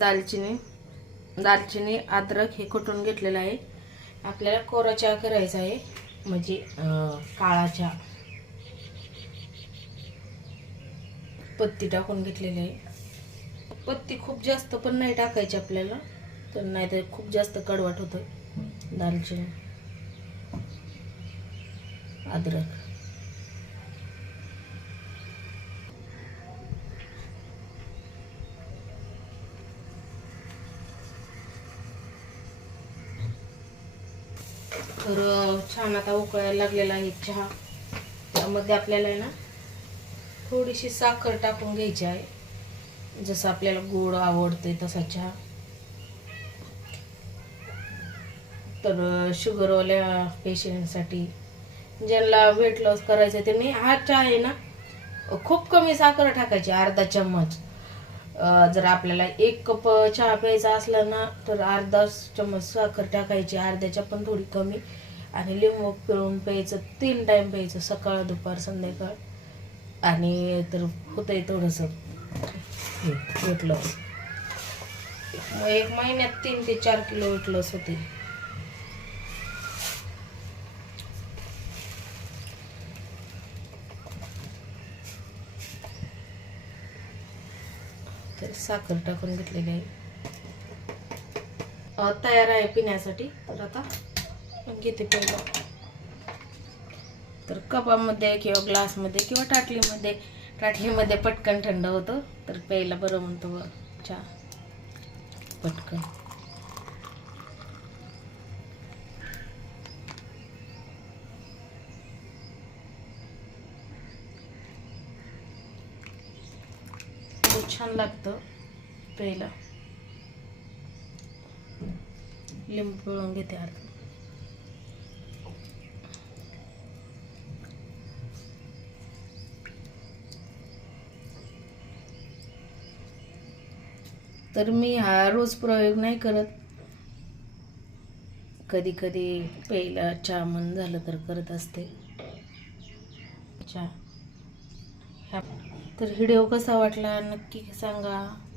दालचिनी दालचिनी अद्रक हे कुटून घेतलेलं आहे? आपल्याला कोरा चहा करायचा आहे म्हणजे काळा चहा पत्ती टाकून घेतलेली आहे. पत्ती खूप जास्त पण नाही टाकायची आपल्याला तर नाही तर खूप जास्त कडवट होतं. दालचिनी अद्रक. तर छान आता उकळायला लागलेला आहे चहा. त्यामध्ये आपल्याला आहे ना थोडीशी साखर टाकून घ्यायची आहे. जसं आपल्याला गोड आवडते तसा चहा. तर शुगरवाल्या पेशंटसाठी ज्यांना वेट लॉस करायचं आहे त्यांनी हा चहा आहे ना खूप कमी साखर टाकायची अर्धा चम्मच. जर आपल्याला एक कप चहा प्यायचा असला ना तर अर्धा चम्मच साखर टाकायची अर्ध्याच्या पण थोडी कमी. आणि लिंबू पिळून प्यायचं तीन टाइम प्यायचं सकाळ दुपार संध्याकाळ. आणि तर होतंय थोडंसं. वेट लॉस एक महिन्यात तीन ते चार किलो वेट लॉस होते. तर साखर टाकून घेतलेली आहे. तयार आहे पिण्यासाठी. तर आता घेते पहिलं तर कपामध्ये किंवा ग्लासमध्ये किंवा टाटलीमध्ये टाटलीमध्ये पटकन थंड होतं तर प्यायला बरं म्हणतो चहा. पटकन. खूप छान लागतं प्यायला. लिंबू पिळून घेते अर्ध. तर मी हा रोज प्रयोग नाही करत. कधी कधी प्यायला चहा मन झालं तर करत असते. चहा ह्या- तर व्हिडिओ कसा वाटला? नक्की सांगा.